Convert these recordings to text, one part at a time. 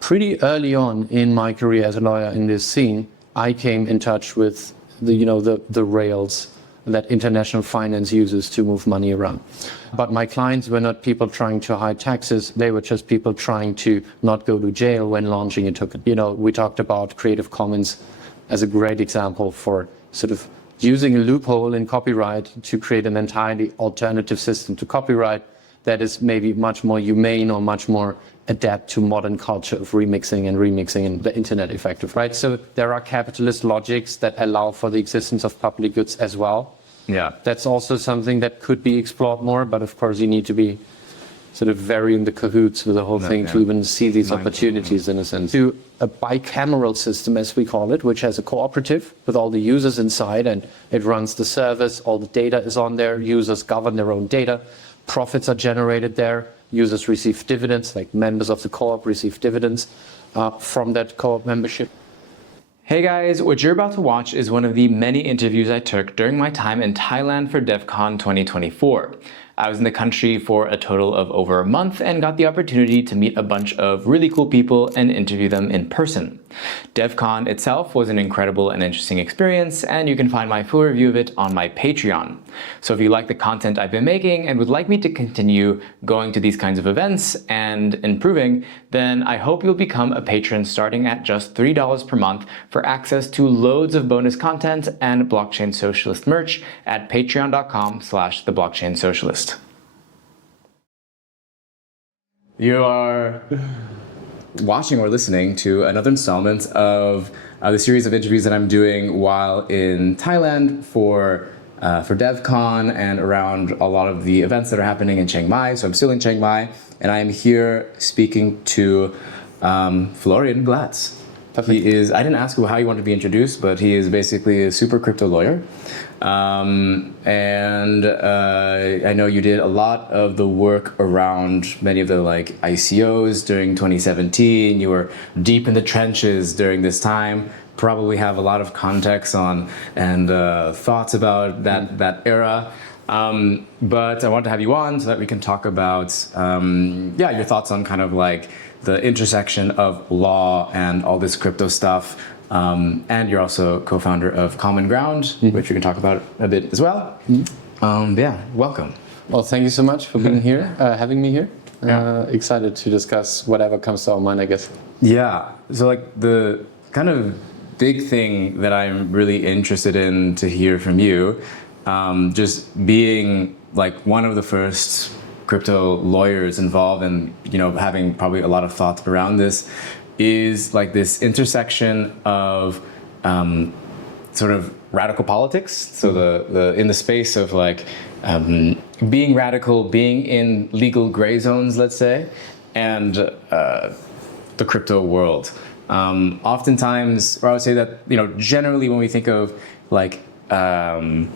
Pretty early on in my career as a lawyer in this scene, I came in touch with the rails that international finance uses to move money around. But my clients were not people trying to hide taxes. They were just people trying to not go to jail when launching a token. We talked about Creative Commons as a great example for sort of using a loophole in copyright to create an entirely alternative system to copyright that is maybe much more humane or much more adapt to modern culture of remixing and the internet effective, right? So there are capitalist logics that allow for the existence of public goods as well. Yeah. That's also something that could be explored more, but of course you need to be sort of very in the cahoots with the whole thing to even see these opportunities in a sense. To a bicameral system, as we call it, which has a cooperative with all the users inside, and it runs the service, all the data is on there, users govern their own data, profits are generated there, users receive dividends, like members of the co-op receive dividends from that co-op membership. Hey guys, what you're about to watch is one of the many interviews I took during my time in Thailand for DevCon 2024. I was in the country for a total of over a month and got the opportunity to meet a bunch of really cool people and interview them in person. DevCon itself was an incredible and interesting experience, and you can find my full review of it on my Patreon. So if you like the content I've been making and would like me to continue going to these kinds of events and improving, then I hope you'll become a patron starting at just $3 per month for access to loads of bonus content and Blockchain Socialist merch at patreon.com/theblockchainsocialist. You are watching or listening to another installment of the series of interviews that I'm doing while in Thailand for DevCon and around a lot of the events that are happening in Chiang Mai. So I'm still in Chiang Mai, and I am here speaking to Florian Glatz. He is, I didn't ask how he wanted to be introduced, but he is basically a super crypto lawyer. I know you did a lot of the work around many of the ICOs during 2017. You were deep in the trenches during this time, probably have a lot of context on and thoughts about that era. But I want to have you on so that we can talk about your thoughts on kind of the intersection of law and all this crypto stuff. And you're also co-founder of Common Ground, which we can talk about a bit as well. Welcome. Well, thank you so much for being here, having me here. Excited to discuss whatever comes to our mind, I guess. Yeah, so the kind of big thing that I'm really interested in to hear from you, just being one of the first crypto lawyers involved and having probably a lot of thoughts around this, is this intersection of sort of radical politics. So the in the space of being radical, being in legal gray zones, let's say, and the crypto world. Oftentimes, or I would say that generally when we think of kind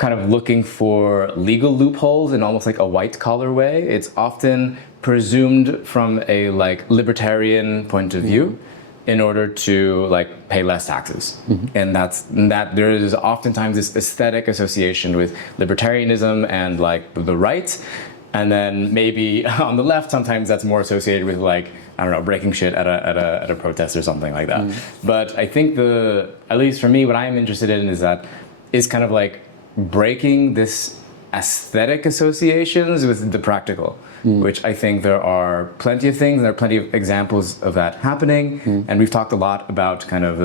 of looking for legal loopholes in almost a white collar way, it's often presumed from a libertarian point of view in order to pay less taxes. And that there is oftentimes this aesthetic association with libertarianism and the right. And then maybe on the left, sometimes that's more associated with I don't know, breaking shit at a protest or something like that. But I think at least for me, what I am interested in is kind of breaking this aesthetic associations with the practical, which I think there are plenty of things, there are plenty of examples of that happening. And we've talked a lot about kind of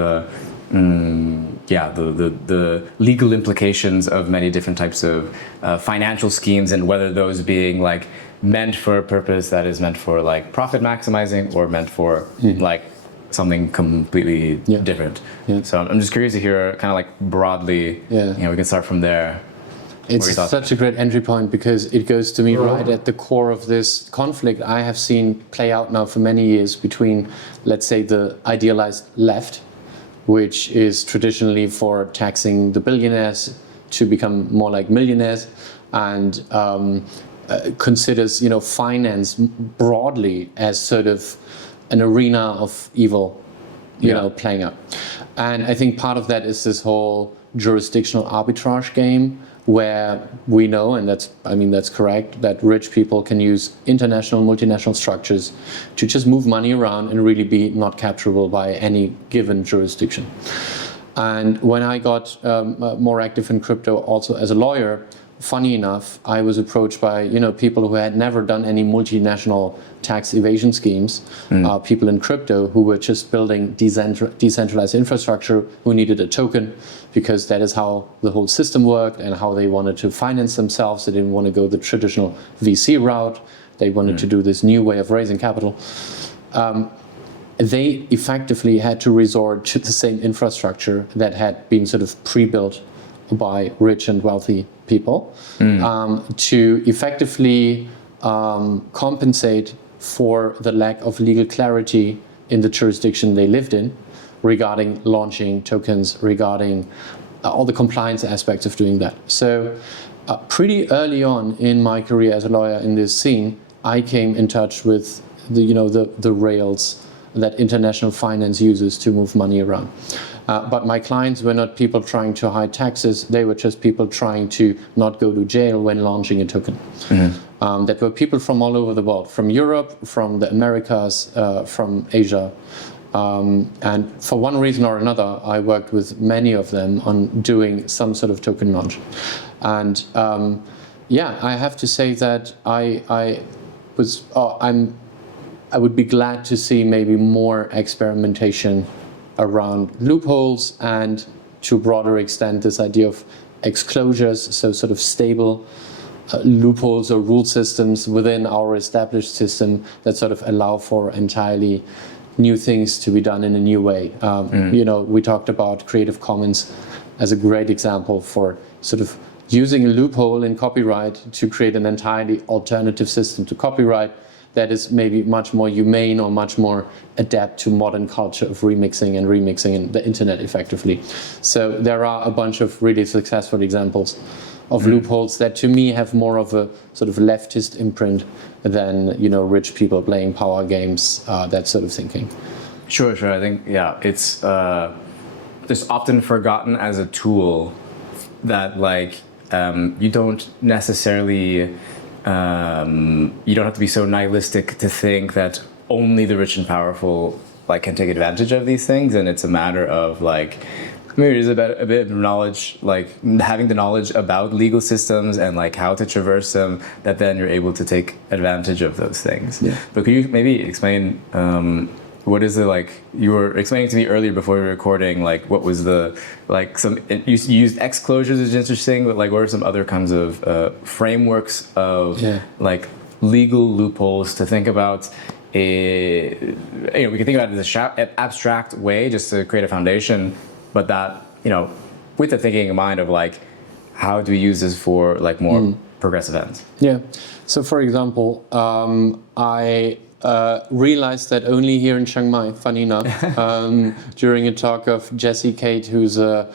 the legal implications of many different types of financial schemes, and whether those being meant for a purpose that is meant for profit maximizing or meant for something completely different. So I'm just curious to hear kind of broadly, we can start from there. It's such a great entry point because it goes to me right at the core of this conflict I have seen play out now for many years between, let's say, the idealized left, which is traditionally for taxing the billionaires to become more like millionaires, and considers finance broadly as sort of an arena of evil, playing out. And I think part of that is this whole jurisdictional arbitrage game where we know, and that's correct, that rich people can use international, multinational structures to just move money around and really be not capturable by any given jurisdiction. And when I got more active in crypto also as a lawyer, funny enough, I was approached by people who had never done any multinational tax evasion schemes, people in crypto who were just building decentralized infrastructure, who needed a token because that is how the whole system worked and how they wanted to finance themselves. They didn't want to go the traditional VC route. They wanted to do this new way of raising capital. They effectively had to resort to the same infrastructure that had been sort of pre-built by rich and wealthy people to effectively compensate for the lack of legal clarity in the jurisdiction they lived in regarding launching tokens, regarding all the compliance aspects of doing that. So pretty early on in my career as a lawyer in this scene, I came in touch with the rails that international finance uses to move money around. But my clients were not people trying to hide taxes. They were just people trying to not go to jail when launching a token. That were people from all over the world, from Europe, from the Americas, from Asia. And for one reason or another, I worked with many of them on doing some sort of token launch. And I have to say that I would be glad to see maybe more experimentation around loopholes and, to a broader extent, this idea of exclosures, so sort of stable loopholes or rule systems within our established system that sort of allow for entirely new things to be done in a new way. We talked about Creative Commons as a great example for sort of using a loophole in copyright to create an entirely alternative system to copyright that is maybe much more humane or much more adapt to modern culture of remixing in the internet effectively. So there are a bunch of really successful examples of loopholes that to me have more of a sort of leftist imprint than rich people playing power games, that sort of thinking. Sure. I think it's just often forgotten as a tool that you don't necessarily. You don't have to be so nihilistic to think that only the rich and powerful can take advantage of these things, and it's a matter of maybe it is about a bit of knowledge, having the knowledge about legal systems and how to traverse them, that then you're able to take advantage of those things. Yeah. But could you maybe explain what is it you were explaining to me earlier before we were recording, what was the you used exclosures, which is interesting, but what are some other kinds of frameworks of legal loopholes to think about? We can think about it as an abstract way just to create a foundation, but that with the thinking in mind of how do we use this for more progressive ends? Yeah. So for example, I realized that only here in Chiang Mai, funny enough, during a talk of Jessie Kate, who's a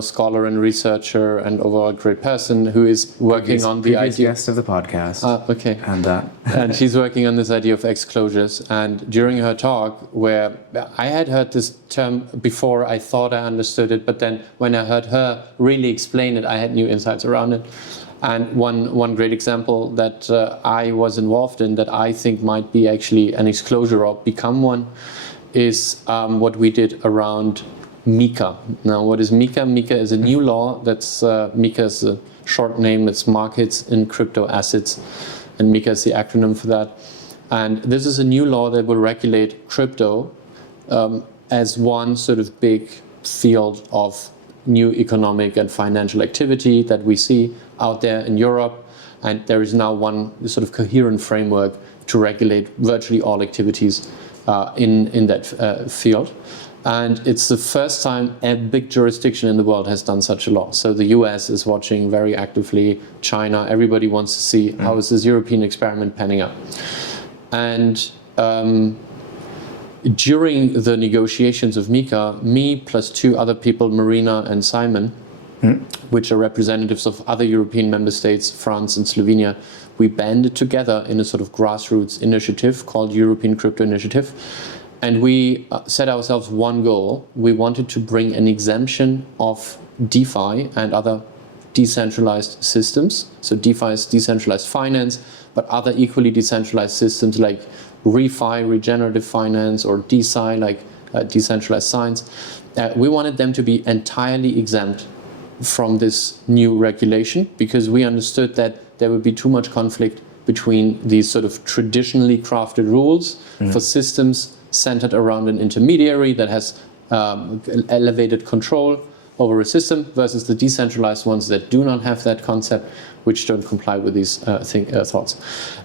scholar and researcher and overall great person who is working on the idea. Guest of the podcast. Okay. And she's working on this idea of exclosures. And during her talk, where I had heard this term before, I thought I understood it, but then when I heard her really explain it, I had new insights around it. And one great example that I was involved in that I think might be actually an exclosure or become one is what we did around MiCA. Now, what is MiCA? MiCA is a new law. That's MiCA is a short name. It's Markets in Crypto Assets, and MiCA is the acronym for that. And this is a new law that will regulate crypto as one sort of big field of new economic and financial activity that we see out there in Europe, and there is now one sort of coherent framework to regulate virtually all activities in that field. And it's the first time a big jurisdiction in the world has done such a law. So the US is watching very actively, China, everybody wants to see how is this European experiment panning out. And during the negotiations of MiCA, me plus two other people, Marina and Simon, which are representatives of other European member states, France and Slovenia, we banded together in a sort of grassroots initiative called European Crypto Initiative. And we set ourselves one goal. We wanted to bring an exemption of DeFi and other decentralized systems. So DeFi is decentralized finance, but other equally decentralized systems like ReFi, regenerative finance, or DeSci, like decentralized science, we wanted them to be entirely exempt from this new regulation, because we understood that there would be too much conflict between these sort of traditionally crafted rules for systems centered around an intermediary that has elevated control over a system versus the decentralized ones that do not have that concept, which don't comply with these thoughts.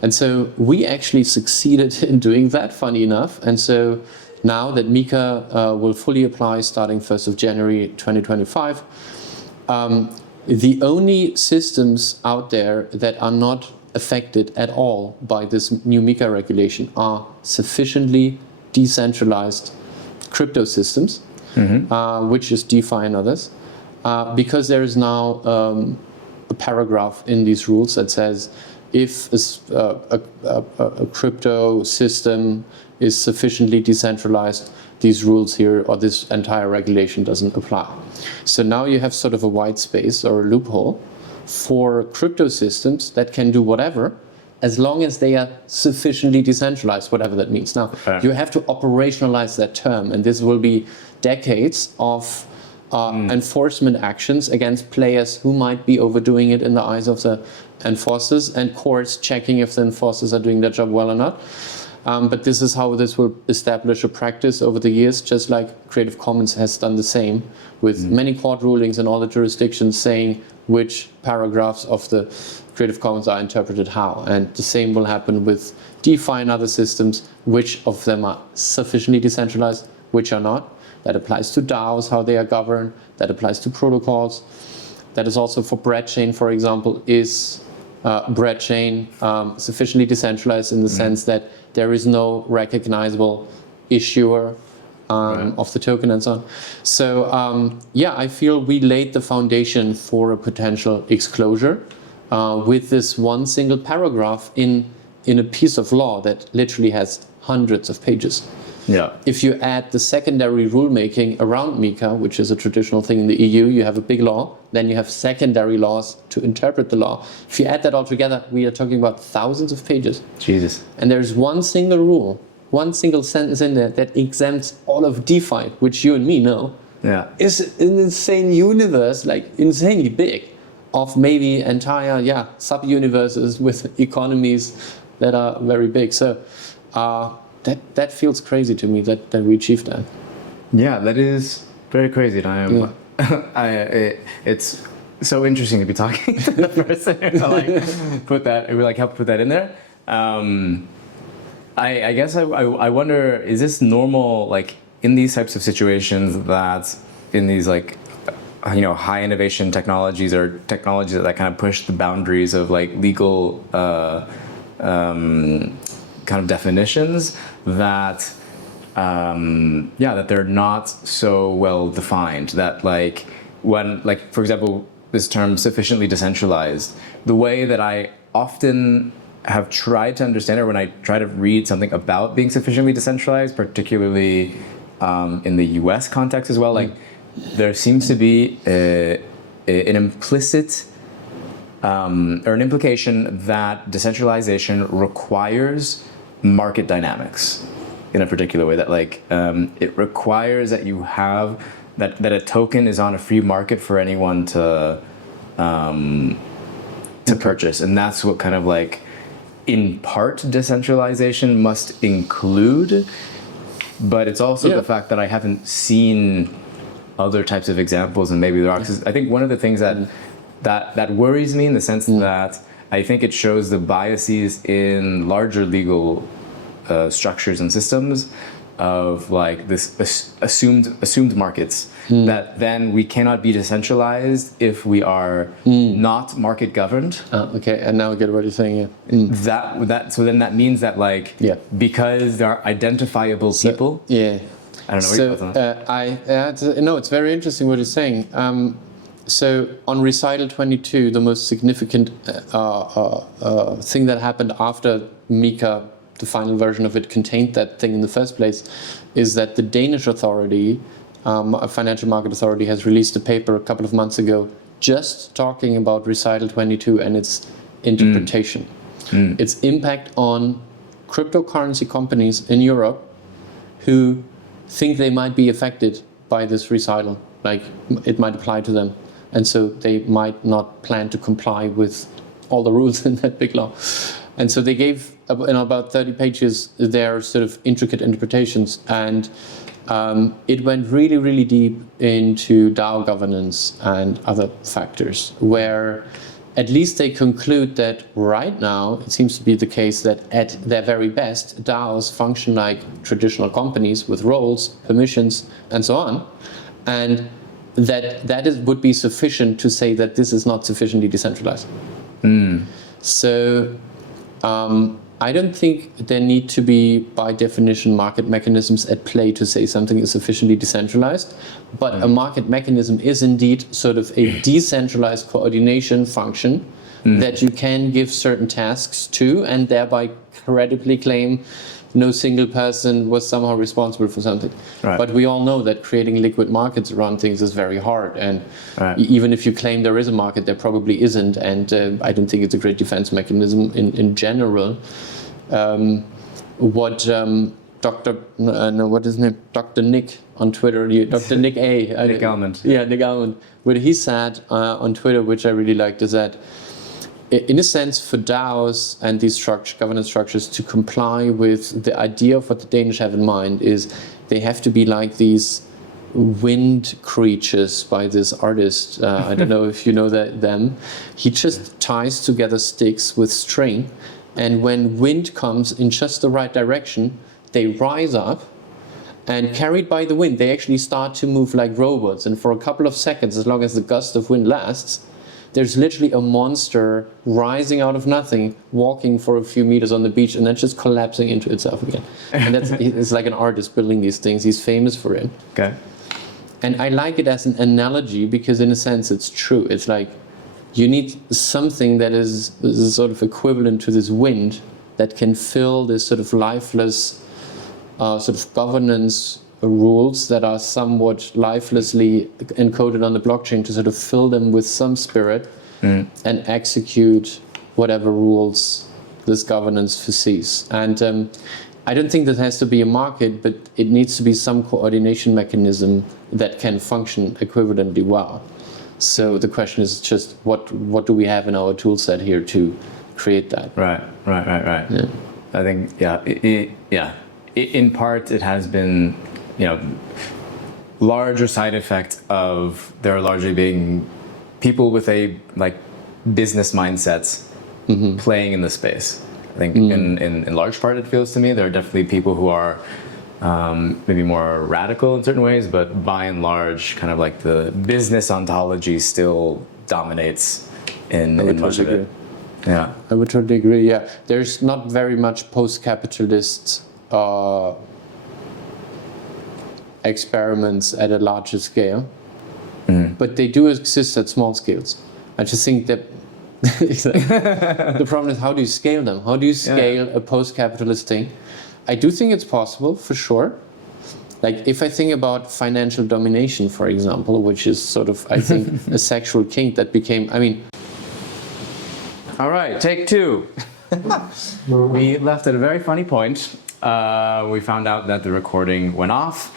And so we actually succeeded in doing that, funny enough. And so now that MiCA will fully apply starting 1st of January 2025, the only systems out there that are not affected at all by this new MiCA regulation are sufficiently decentralized crypto systems, which is DeFi and others, because there is now a paragraph in these rules that says if a crypto system is sufficiently decentralized, these rules here or this entire regulation doesn't apply. So now you have sort of a white space or a loophole for crypto systems that can do whatever, as long as they are sufficiently decentralized, whatever that means. Now, you have to operationalize that term, and this will be decades of enforcement actions against players who might be overdoing it in the eyes of the enforcers, and courts checking if the enforcers are doing their job well or not. But this is how this will establish a practice over the years, just like Creative Commons has done the same, with many court rulings in all the jurisdictions saying which paragraphs of the Creative Commons are interpreted how. And the same will happen with DeFi and other systems, which of them are sufficiently decentralized, which are not. That applies to DAOs, how they are governed. That applies to protocols. That is also for Breadchain, for example. Is Breadchain sufficiently decentralized in the sense that there is no recognizable issuer of the token and so on. So yeah, I feel we laid the foundation for a potential exclosure with this one single paragraph in a piece of law that literally has hundreds of pages. Yeah. If you add the secondary rulemaking around MiCA, which is a traditional thing in the EU, you have a big law, then you have secondary laws to interpret the law. If you add that all together, we are talking about thousands of pages. Jesus. And there's one single rule, one single sentence in there that exempts all of DeFi, which you and me know. Yeah. Is an insane universe, like insanely big, of maybe entire sub-universes with economies that are very big. So that feels crazy to me that we achieved that. Yeah, that is very crazy. And I am, it's so interesting to be talking to the person who helped put that in there. I guess I wonder, is this normal, like in these types of situations, that in these high innovation technologies or technologies that kind of push the boundaries of like legal kind of definitions, that that they're not so well defined, that like when, like for example, this term sufficiently decentralized, the way that I often have tried to understand it when I try to read something about being sufficiently decentralized, particularly in the US context as well, like there seems to be an implicit or an implication that decentralization requires market dynamics in a particular way, that like it requires that you have that a token is on a free market for anyone to purchase, and that's what kind of like in part decentralization must include. But it's also the fact that I haven't seen other types of examples, and maybe there are. I think one of the things that worries me in the sense that I think it shows the biases in larger legal structures and systems of like this assumed markets, that then we cannot be decentralized if we are not market governed. Okay, and now I get what you're saying. So then that means that like because there are identifiable people. Yeah. I don't know. So what your thoughts on that? it's very interesting what you're saying. So on recital 22, the most significant thing that happened after MiCA, the final version of it, contained that thing in the first place, is that the Danish authority, a financial market authority, has released a paper a couple of months ago just talking about recital 22 and its interpretation. Its impact on cryptocurrency companies in Europe who think they might be affected by this recital, like it might apply to them. And so they might not plan to comply with all the rules in that big law. And so they gave, in about 30 pages, their sort of intricate interpretations. And it went really, really deep into DAO governance and other factors, where at least they conclude that right now, it seems to be the case that at their very best, DAOs function like traditional companies with roles, permissions, and so on. And would be sufficient to say that this is not sufficiently decentralized. So I don't think there need to be, by definition, market mechanisms at play to say something is sufficiently decentralized. But a market mechanism is indeed sort of a decentralized coordination function that you can give certain tasks to and thereby credibly claim no single person was somehow responsible for something. Right. But we all know that creating liquid markets around things is very hard. And even if you claim there is a market, there probably isn't. And I don't think it's a great defense mechanism in general. What is his name? Dr. Nick on Twitter, Dr. Nick A. Nick Almond. Yeah, Nick Almond. What he said on Twitter, which I really liked, is that in a sense, for DAOs and these governance structures to comply with the idea of what the Danish have in mind is they have to be like these wind creatures by this artist. I don't know if you know them. He just ties together sticks with string, and when wind comes in just the right direction, they rise up, and carried by the wind, they actually start to move like robots. And for a couple of seconds, as long as the gust of wind lasts, there's literally a monster rising out of nothing, walking for a few meters on the beach, and then just collapsing into itself again. And it's like an artist building these things. He's famous for it. Okay. And I like it as an analogy because, in a sense, it's true. It's like you need something that is sort of equivalent to this wind that can fill this sort of lifeless sort of governance rules that are somewhat lifelessly encoded on the blockchain to sort of fill them with some spirit and execute whatever rules this governance foresees. And I don't think that has to be a market, but it needs to be some coordination mechanism that can function equivalently well. So the question is just what do we have in our tool set here to create that? Right. Yeah. I think, in part it has been, larger side effect of there largely being people with a business mindsets playing in the space. I think in large part it feels to me there are definitely people who are maybe more radical in certain ways, but by and large kind of like the business ontology still dominates in much of it. Yeah, I would totally agree. Yeah, there's not very much post-capitalist experiments at a larger scale, but they do exist at small scales. I just think that the problem is, how do you scale them? How do you scale a post-capitalist thing? I do think it's possible, for sure. Like, if I think about financial domination, for example, which is sort of, I think, a sexual kink that became, All right, take two. We left at a very funny point. We found out that the recording went off.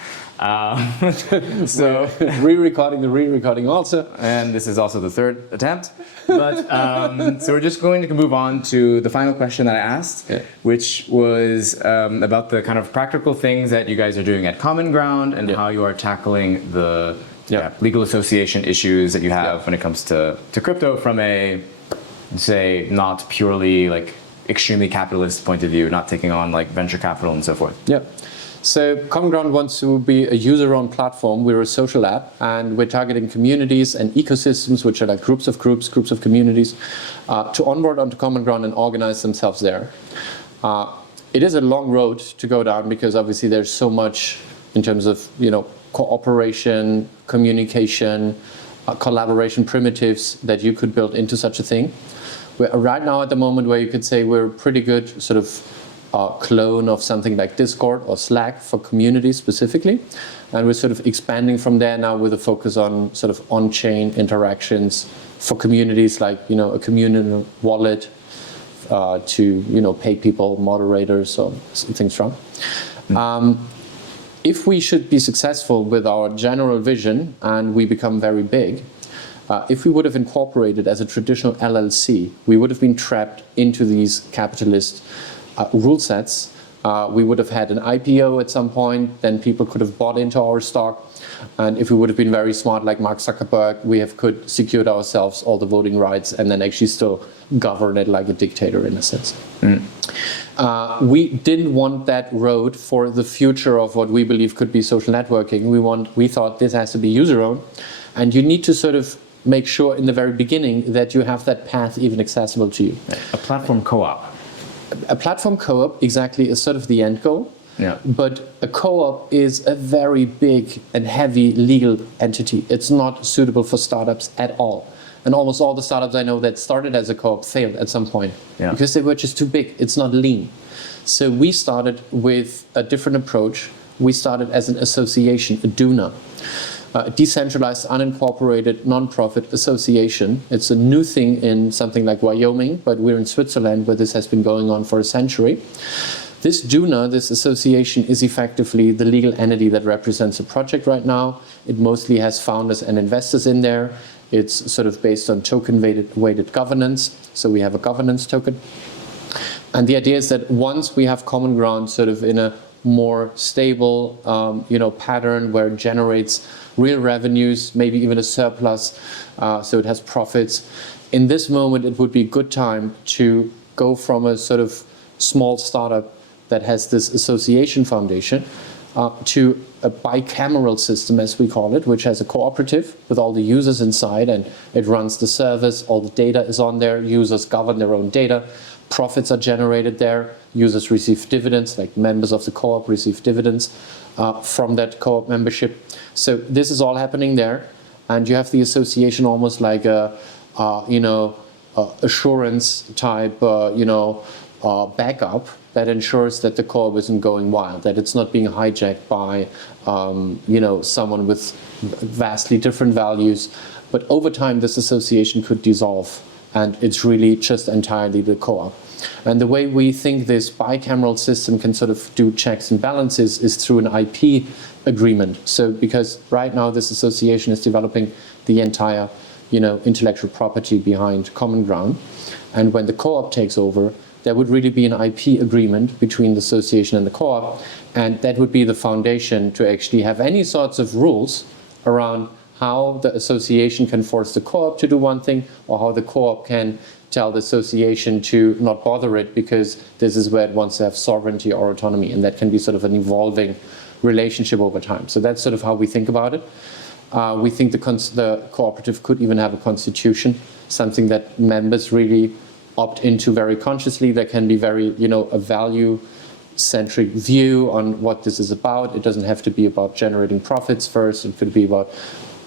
So re-recording the re-recording also. And this is also the third attempt. But so we're just going to move on to the final question that I asked, which was about the kind of practical things that you guys are doing at Common Ground and how you are tackling the legal association issues that you have when it comes to crypto from a, say, not purely extremely capitalist point of view, not taking on venture capital and so forth. Yeah. So Common Ground wants to be a user-owned platform. We're a social app, and we're targeting communities and ecosystems, which are like groups of communities, to onboard onto Common Ground and organize themselves there. It is a long road to go down because obviously there's so much in terms of cooperation, communication, collaboration primitives that you could build into such a thing. We're right now at the moment where you could say we're pretty good sort of clone of something like Discord or Slack for communities specifically. And we're sort of expanding from there now with a focus on sort of on-chain interactions for communities like, a communal wallet to, pay people, moderators, or things from. If we should be successful with our general vision and we become very big, if we would have incorporated as a traditional LLC, we would have been trapped into these capitalist rule sets. We would have had an IPO at some point, then people could have bought into our stock. And if we would have been very smart like Mark Zuckerberg, we could secured ourselves all the voting rights and then actually still govern it like a dictator in a sense. We didn't want that road for the future of what we believe could be social networking. We thought this has to be user-owned. And you need to sort of make sure in the very beginning that you have that path even accessible to you. A platform co-op. A platform co-op exactly is sort of the end goal. Yeah. But a co-op is a very big and heavy legal entity. It's not suitable for startups at all. And almost all the startups I know that started as a co-op failed at some point because they were just too big. It's not lean. So we started with a different approach. We started as an association, a DUNA, a decentralized, unincorporated, non-profit association. It's a new thing in something like Wyoming, but we're in Switzerland where this has been going on for a century. This DUNA, this association, is effectively the legal entity that represents a project right now. It mostly has founders and investors in there. It's sort of based on token-weighted governance. So we have a governance token. And the idea is that once we have common ground sort of in a more stable pattern where it generates real revenues, maybe even a surplus, so it has profits, in this moment it would be a good time to go from a sort of small startup that has this association foundation to a bicameral system, as we call it, which has a cooperative with all the users inside, and it runs the service, all the data is on there, users govern their own data, profits are generated there, users receive dividends, like members of the co-op receive dividends from that co-op membership. So this is all happening there, and you have the association almost like a assurance type backup that ensures that the co-op isn't going wild, that it's not being hijacked by someone with vastly different values. But over time this association could dissolve, and it's really just entirely the co-op. And the way we think this bicameral system can sort of do checks and balances is through an IP agreement. So because right now this association is developing the entire intellectual property behind common ground, and when the co-op takes over, there would really be an IP agreement between the association and the co-op, and that would be the foundation to actually have any sorts of rules around how the association can force the co-op to do one thing, or how the co-op can tell the association to not bother it because this is where it wants to have sovereignty or autonomy, and that can be sort of an evolving relationship over time. So that's sort of how we think about it. We think the cooperative could even have a constitution, something that members really opt into very consciously. There can be very, a value-centric view on what this is about. It doesn't have to be about generating profits first. It could be about,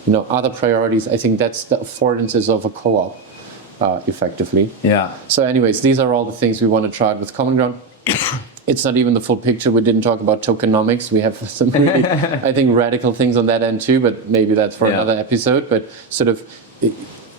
other priorities. I think that's the affordances of a co-op, effectively. Yeah. So anyways, these are all the things we want to try with Common Ground. It's not even the full picture. We didn't talk about tokenomics. We have some really, I think, radical things on that end too, but maybe that's for another episode. But sort of,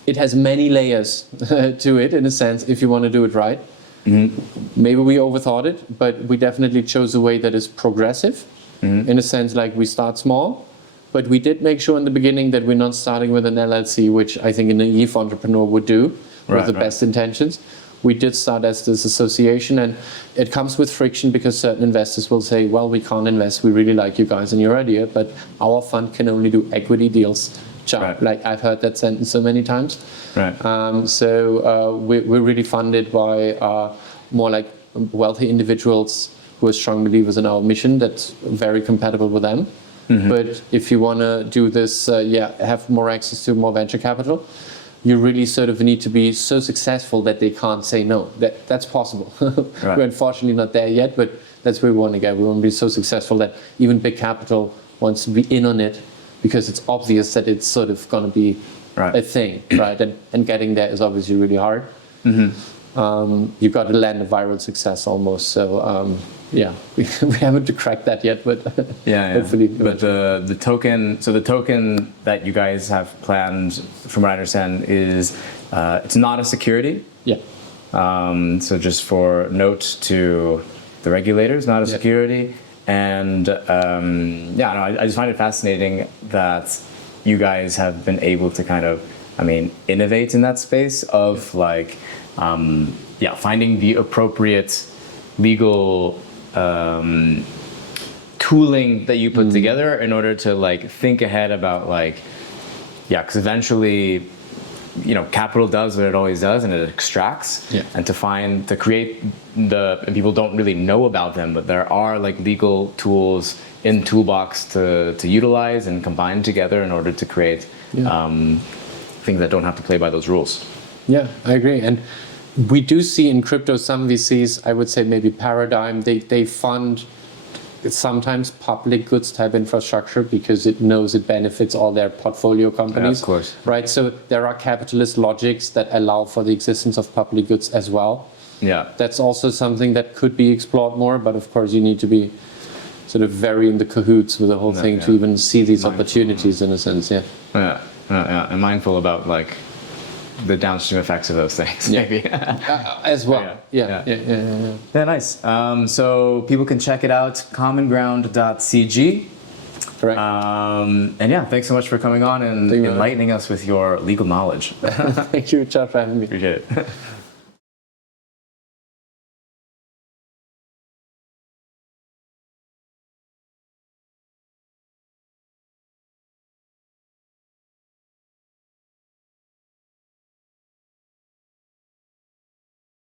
it has many layers to it, in a sense, if you want to do it right. Mm-hmm. Maybe we overthought it, but we definitely chose a way that is progressive, in a sense, like we start small. But we did make sure in the beginning that we're not starting with an LLC, which I think a naive entrepreneur would do with the best intentions. We did start as this association, and it comes with friction because certain investors will say, well, we can't invest. We really like you guys and your idea, but our fund can only do equity deals. Like I've heard that sentence so many times. Right. We're really funded by more like wealthy individuals who are strong believers in our mission. That's very compatible with them. Mm-hmm. But if you want to do this, have more access to more venture capital, you really sort of need to be so successful that they can't say no. That's possible. We're unfortunately not there yet, but that's where we want to get. We want to be so successful that even big capital wants to be in on it, because it's obvious that it's sort of going to be a thing, right? And getting there is obviously really hard. Mm-hmm. You've got to land a viral success almost. So Yeah, we haven't cracked that yet, but hopefully. But the token, so the token that you guys have planned, from what I understand, is it's not a security. Yeah. So just for note to the regulators, not a security. And I just find it fascinating that you guys have been able to kind of, innovate in that space of like, finding the appropriate legal tooling that you put together in order to like think ahead about like, because eventually, capital does what it always does, and it extracts. Yeah. And to create and people don't really know about them, but there are like legal tools in toolbox to utilize and combine together in order to create things that don't have to play by those rules. Yeah, I agree. And we do see in crypto some VCs, I would say maybe Paradigm, they fund sometimes public goods type infrastructure because it knows it benefits all their portfolio companies. Yeah, of course. Right? So there are capitalist logics that allow for the existence of public goods as well. Yeah. That's also something that could be explored more, but of course you need to be sort of very in the cahoots with the whole thing to even see these opportunities in a sense, and mindful about like the downstream effects of those things, maybe. As well. Yeah, nice. So people can check it out, commonground.cg. Correct. And thanks so much for coming on and enlightening us with your legal knowledge. Thank you, Chad, for having me. Appreciate it.